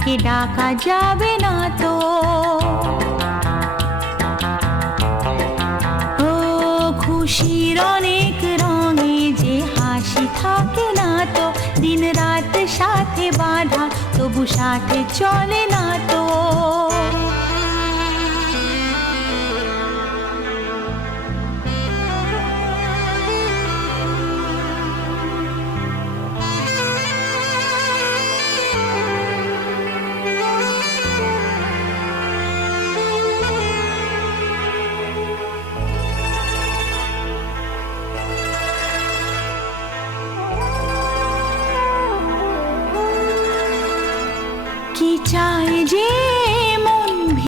তাকে ডাকা যাবে না তো। ও খুশির অনেক রঙে যে হাসি থাকে না তো, দিন রাত সাথে বাঁধা তবু সাথে চলে